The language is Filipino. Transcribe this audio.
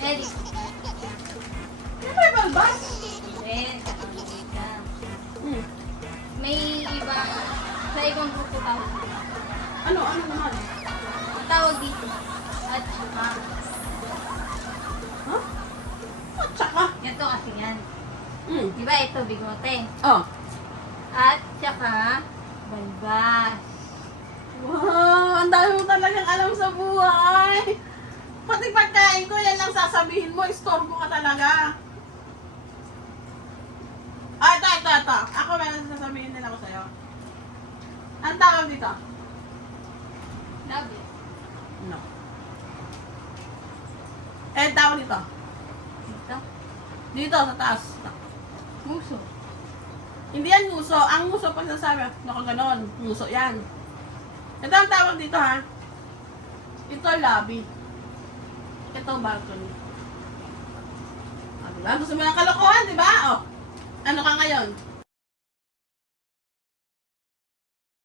Eric. Ano ba yung balbas? Then, kakaulit ka. Hmm. May iba, sa ibang grupo tawag. Ano naman? Ang tawag dito. At saka. Ha? At saka? Ito kasi yan. Hmm. Diba ito, bigote. Oh. At saka, balbas. Wow, ang dami mo talagang alam sa buhay. Pati pagkain ko, yan lang sasabihin mo, istorbo ka talaga. Ah, ito. Ako meron sasabihin din ako sa'yo. Ang tawag dito? Love it. No. Ang tawag dito? Dito. Dito, sa taas. Muso. Hindi yan nguso. Ang nguso pag nasabi, nakaganon. Nguso yan. Ito ang tawag dito, ha? Ito, lobby. Ito, balcony. Ah, diba? Gusto mo ng kalokohan, diba? Oh. Ano ka ngayon?